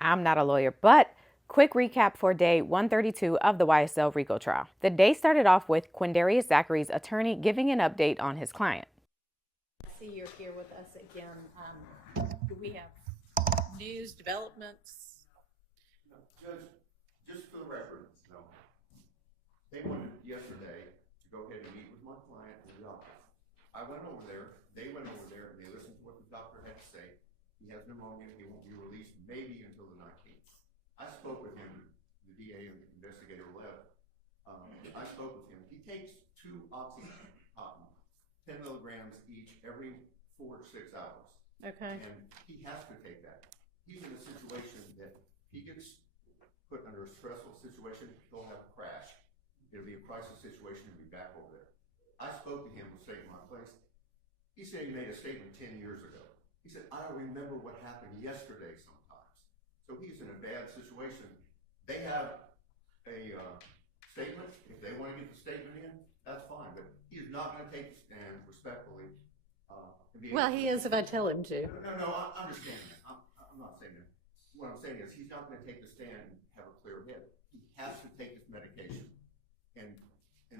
I'm not a lawyer, but quick recap for day 132 of the YSL RICO trial. The day started off with Quindarius Zachary's attorney giving an update on his client. I see you're here with us again. Do we have news, developments? No, Judge, just for the record, no. They wanted yesterday to go ahead and meet with my client and the doctor. I went over there, they went over there, and they listened to what the doctor had to say. He has pneumonia, he won't be released maybe until the 19th. I spoke with him, the DA and the investigator left. I spoke with him. He takes 2 oxycontin, 10 milligrams each every 4 to 6 hours. Okay. And he has to take that. He's in a situation that he gets put under a stressful situation, he'll have a crash. It'll be a crisis situation and be back over there. I spoke to him with State My Place. He said he made a statement 10 years ago. He said, I don't remember what happened yesterday sometimes. So he's in a bad situation. They have a statement. If they want to get the statement in, that's fine. But he is not going to take the stand respectfully. Well, he is if I tell him to. No, I understand that. I'm not saying that. What I'm saying is he's not going to take the stand and have a clear head. He has to take this medication. And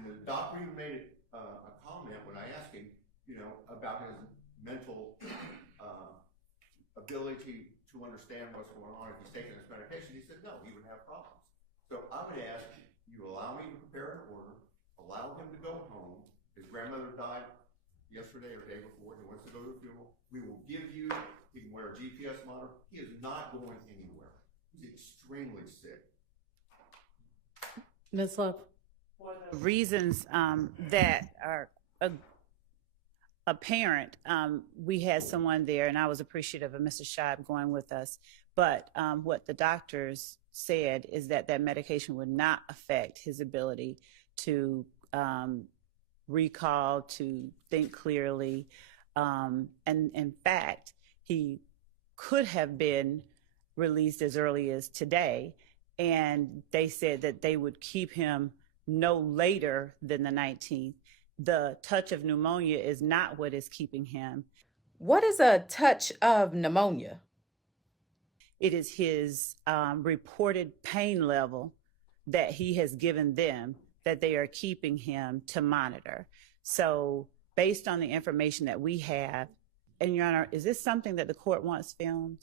the doctor even made a comment when I asked him, about his mental ability to understand what's going on if he's taking this medication. He said no, he would have problems. So I would ask you allow me to prepare an order, allow him to go home. His grandmother died yesterday or the day before. He wants to go to the funeral. We will give you, he can wear a GPS monitor. He is not going anywhere. He's extremely sick. Ms. Love. Reasons that are apparent. We had someone there, and I was appreciative of Mr. Scheib going with us. But what the doctors said is that medication would not affect his ability to recall, to think clearly. And in fact, he could have been released as early as today. And they said that they would keep him no later than the 19th. The touch of pneumonia is not what is keeping him. What is a touch of pneumonia? It is his reported pain level that he has given them that they are keeping him to monitor. So based on the information that we have, and Your Honor, is this something that the court wants filmed?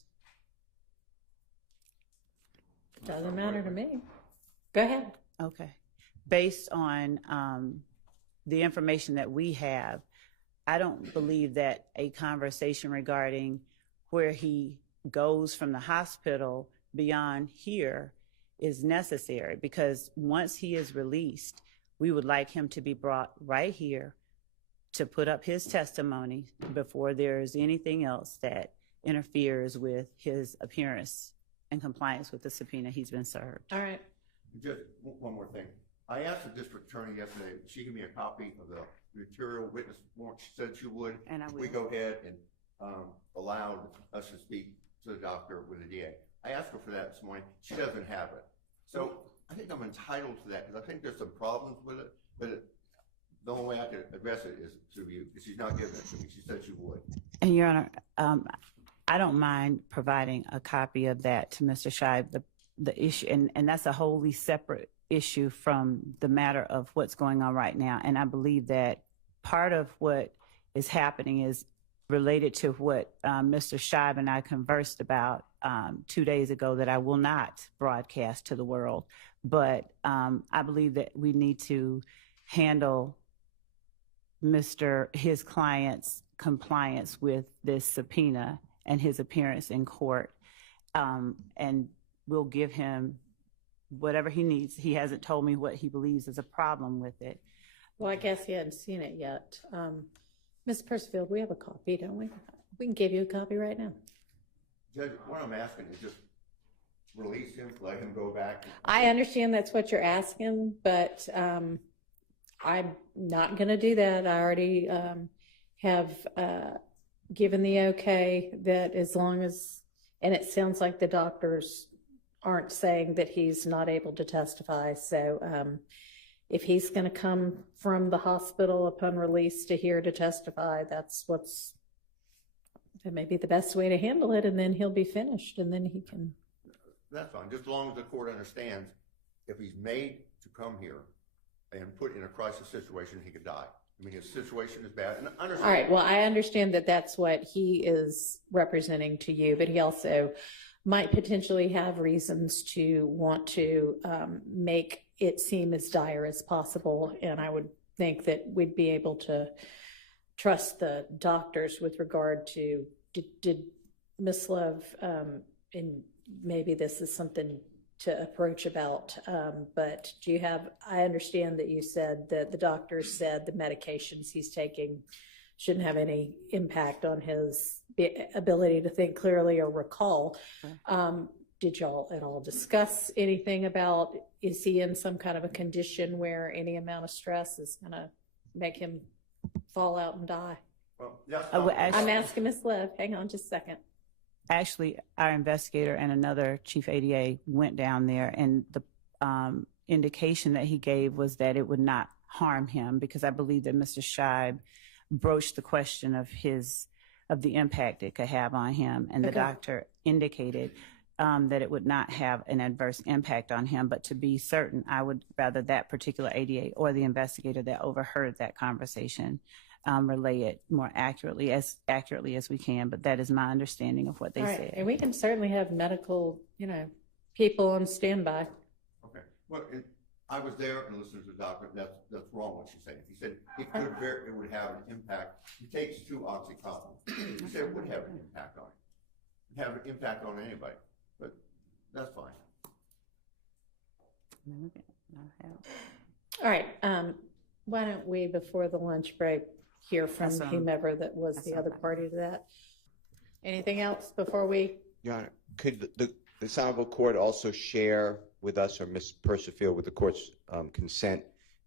Doesn't matter to me. Go ahead. Okay. Based on the information that we have, I don't believe that a conversation regarding where he goes from the hospital beyond here is necessary, because once he is released, we would like him to be brought right here to put up his testimony before there is anything else that interferes with his appearance and compliance with the subpoena he's been served. All right. Just one more thing. I asked the district attorney yesterday, she gave me a copy of the material witness warrant. She said she would. And I will. We go ahead and allowed us to speak to the doctor with the DA. I asked her for that this morning. She doesn't have it. So I think I'm entitled to that because I think there's some problems with it, but the only way I can address it is through you, because she's not giving it to me. She said she would. And Your Honor, I don't mind providing a copy of that to Mr. Scheib. The issue, and that's a wholly separate issue from the matter of what's going on right now. And I believe that part of what is happening is related to what Mr. Scheib and I conversed about 2 days ago that I will not broadcast to the world. But I believe that we need to handle his client's compliance with this subpoena and his appearance in court. And we'll give him whatever he needs. He hasn't told me what he believes is a problem with it. Well, I guess he hadn't seen it yet. Ms. Percival, we have a copy, don't we? We can give you a copy right now. Judge, what I'm asking is just release him, let him go back. I understand that's what you're asking, but I'm not going to do that. I already have given the okay that as long as, and it sounds like the doctors aren't saying that he's not able to testify. So if he's going to come from the hospital upon release to here to testify, that may be the best way to handle it, and then he'll be finished, and then he can. That's fine, just as long as the court understands if he's made to come here and put in a crisis situation, he could die. I mean, his situation is bad. And understand. All right, well, I understand that that's what he is representing to you, but he also might potentially have reasons to want to make it seem as dire as possible. And I would think that we'd be able to trust the doctors with regard to, did Ms. Love, and maybe this is something to approach about, but do you have, I understand that you said that the doctors said the medications he's taking shouldn't have any impact on his ability to think clearly or recall. Did y'all at all discuss anything about, is he in some kind of a condition where any amount of stress is going to make him fall out and die? Well, yeah, I'm asking Ms. Lev, hang on just a second. Actually, our investigator and another chief ADA went down there, and the indication that he gave was that it would not harm him, because I believe that Mr. Scheib broached the question of the impact it could have on him, and the doctor indicated that it would not have an adverse impact on him. But to be certain, I would rather that particular ADA or the investigator that overheard that conversation relay it more accurately as we can. But that is my understanding of what they said. And we can certainly have medical, people on standby. Okay. Well, I was there and listened to the doctor. That's wrong what she's saying. He said it would have an impact. He takes 2 OxyContin. He said it would have an impact on him. It'd have an impact on anybody. But that's fine. All right. Why don't we, before the lunch break, hear from whomever that was the other party to that? Anything else before we? Your Honor, could the Honorable Court also share with us, or Ms. Percival, with the Court's consent,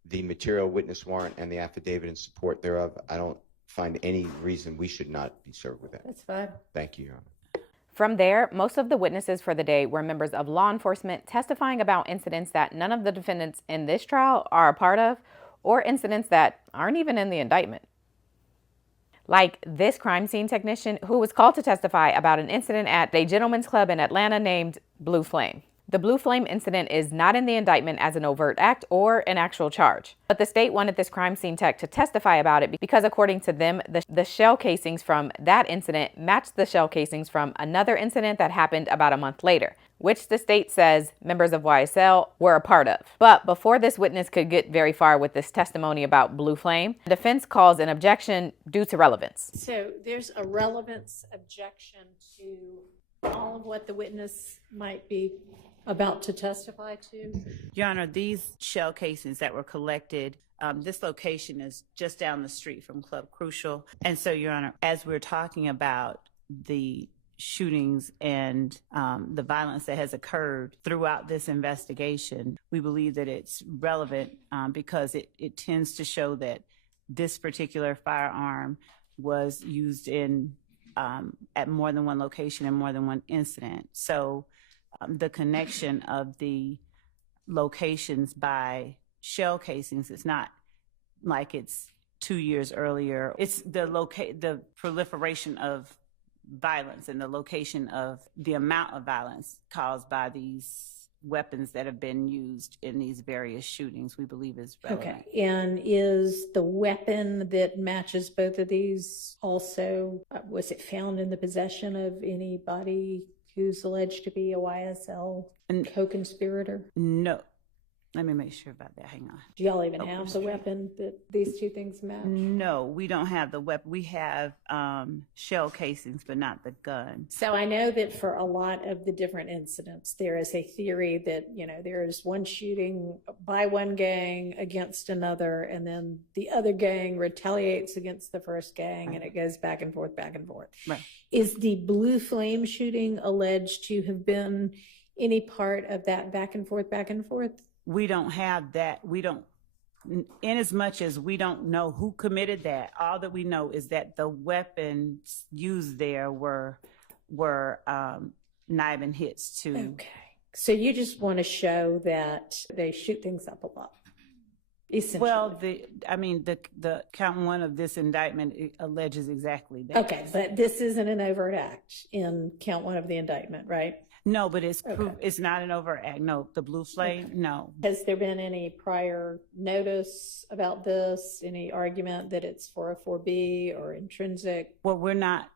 the material witness warrant and the affidavit in support thereof? I don't find any reason we should not be served with that. That's fine. Thank you, Your Honor. From there, most of the witnesses for the day were members of law enforcement testifying about incidents that none of the defendants in this trial are a part of, or incidents that aren't even in the indictment. Like this crime scene technician who was called to testify about an incident at a gentleman's club in Atlanta named Blue Flame. The Blue Flame incident is not in the indictment as an overt act or an actual charge. But the state wanted this crime scene tech to testify about it because, according to them, the shell casings from that incident matched the shell casings from another incident that happened about a month later, which the state says members of YSL were a part of. But before this witness could get very far with this testimony about Blue Flame, the defense calls an objection due to relevance. So there's a relevance objection to all of what the witness might be about to testify to? Your Honor, these shell casings that were collected, this location is just down the street from Club Crucial. And so, Your Honor, as we're talking about the shootings and the violence that has occurred throughout this investigation, we believe that it's relevant because it tends to show that this particular firearm was used in at more than one location and more than one incident. So the connection of the locations by shell casings is not like it's 2 years earlier. It's the proliferation of violence and the location of the amount of violence caused by these weapons that have been used in these various shootings, we believe is relevant. Okay, and is the weapon that matches both of these also, was it found in the possession of anybody who's alleged to be a YSL co-conspirator? No. Let me make sure about that. Hang on. Do y'all even have the weapon that these two things match? No, we don't have the weapon. We have shell casings, but not the gun. So I know that for a lot of the different incidents, there is a theory that, there is one shooting by one gang against another, and then the other gang retaliates against the first gang, and it goes back and forth, back and forth. Right. Is the Blue Flame shooting alleged to have been any part of that back and forth, back and forth? We don't have that. We don't, in as much as we don't know who committed that, all that we know is that the weapons used there were kniving hits to. Okay. So you just want to show that they shoot things up a lot, essentially. Well, the count one of this indictment alleges exactly that. Okay, but this isn't an overt act in count one of the indictment, right? No, but it's Okay. proof, it's not an overt act. No, the blue flame, no. Has there been any prior notice about this? Any argument that it's 404B or intrinsic? Well,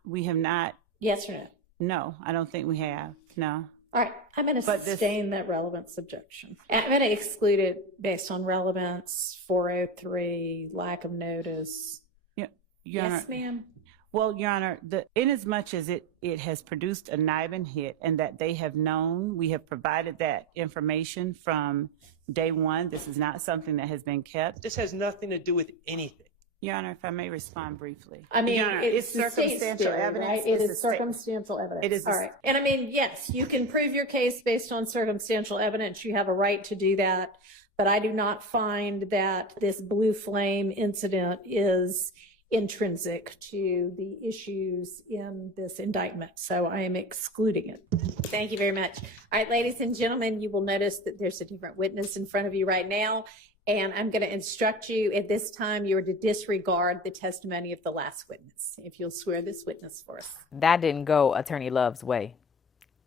we have not, Yes or no? no, I don't think we have, no. All right, I'm going to But this- sustain that relevance objection. I'm going to exclude it based on relevance, 403, lack of notice. Your Yes, Honor, ma'am. well, Your Honor, in as much as it has produced a NIBIN hit and that they have known, we have provided that information from day one. This is not something that has been kept. This has nothing to do with anything. Your Honor, if I may respond briefly. I mean, Your Honor, it's the state's circumstantial theory, evidence. right? It It's is the state- circumstantial evidence. It is the All right. And I mean, yes, you can prove your case based on circumstantial evidence. You have a right to do that. But I do not find that this blue flame incident is intrinsic to the issues in this indictment. So I am excluding it. Thank you very much. All right, ladies and gentlemen, you will notice that there's a different witness in front of you right now. And I'm going to instruct you at this time, you are to disregard the testimony of the last witness. If you'll swear this witness for us. That didn't go Attorney Love's way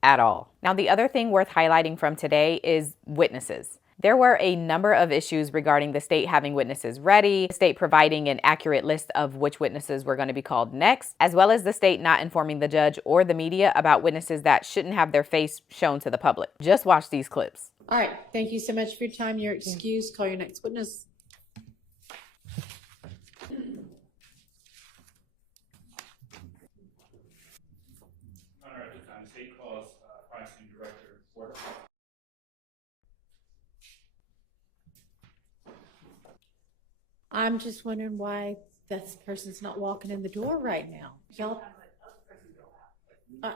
at all. Now, the other thing worth highlighting from today is witnesses. There were a number of issues regarding the state having witnesses ready, the state providing an accurate list of which witnesses were going to be called next, as well as the state not informing the judge or the media about witnesses that shouldn't have their face shown to the public. Just watch these clips. All right. Thank you so much for your time. You're excused. Call your next witness. Honor, at the time, the state calls Prosecuting Director Porter. I'm just wondering why this person's not walking in the door right now. Y'all,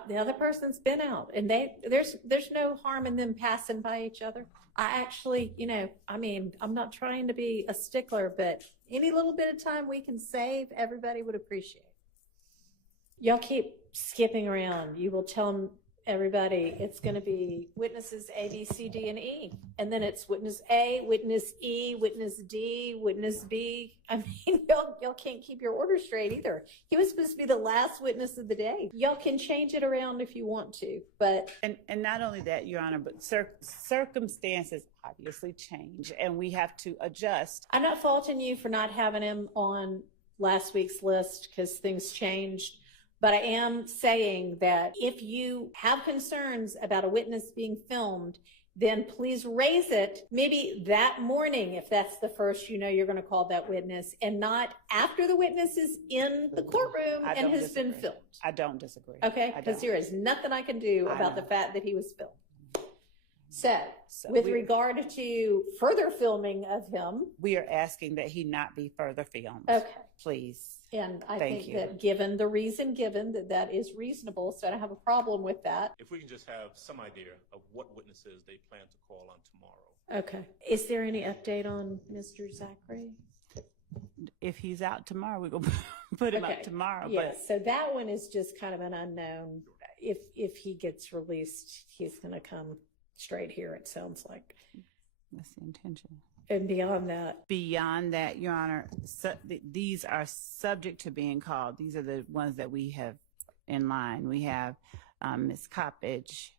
the other person's been out, and there's no harm in them passing by each other. I actually, I mean, I'm not trying to be a stickler, but any little bit of time we can save, everybody would appreciate. Y'all keep skipping around. You will tell everybody it's going to be witnesses A, B, C, D, and E. And then it's witness A, witness E, witness D, witness B. I mean, y'all can't keep your order straight either. He was supposed to be the last witness of the day. Y'all can change it around if you want to, but. And not only that, Your Honor, but circumstances obviously change and we have to adjust. I'm not faulting you for not having him on last week's list because things changed. But I am saying that if you have concerns about a witness being filmed, then please raise it maybe that morning if that's the first you're going to call that witness, and not after the witness is in the courtroom and has been filmed. I don't disagree. Okay? Because there is nothing I can do about the fact that he was filmed. So with regard to further filming of him. We are asking that he not be further filmed. Okay. Please. And I Thank think you. that given the reason given, that is reasonable, so I don't have a problem with that. If we can just have some idea of what witnesses they plan to call on tomorrow. Okay. Is there any update on Mr. Zachary? If he's out tomorrow, we're going to put him up tomorrow. Yes, so that one is just kind of an unknown. If he gets released, he's going to come straight here, it sounds like. That's the intention. And beyond that. Beyond that, Your Honor, these are subject to being called. These are the ones that we have in line. We have Ms. Coppage,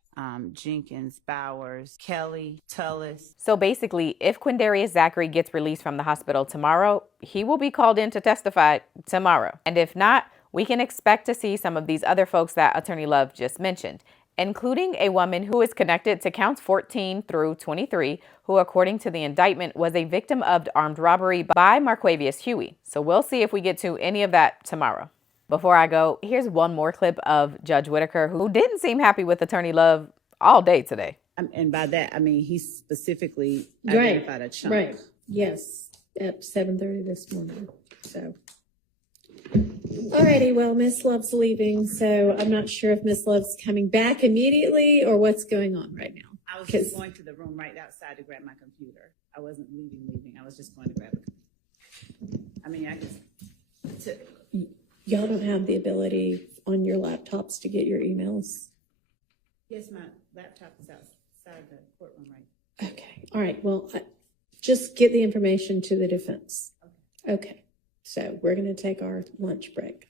Jenkins, Bowers, Kelly, Tullis. So basically, if Quindarius Zachary gets released from the hospital tomorrow, he will be called in to testify tomorrow. And if not, we can expect to see some of these other folks that Attorney Love just mentioned, including a woman who is connected to counts 14 through 23, who, according to the indictment, was a victim of armed robbery by Marquavius Huey. So we'll see if we get to any of that tomorrow. Before I go, here's one more clip of Judge Whitaker, who didn't seem happy with Attorney Love all day today. And by that, I mean, he specifically identified a chunk. Right, yes, at 7:30 this morning, so. Alrighty, well, Miss Love's leaving, so I'm not sure if Miss Love's coming back immediately or what's going on right now. I was just going to the room right outside to grab my computer. I wasn't leaving. I was just going to grab it. I mean, I just... Y'all don't have the ability on your laptops to get your emails? Yes, my laptop is outside the courtroom, right? Okay, all right, well, just get the information to the defense. Okay, so we're going to take our lunch break.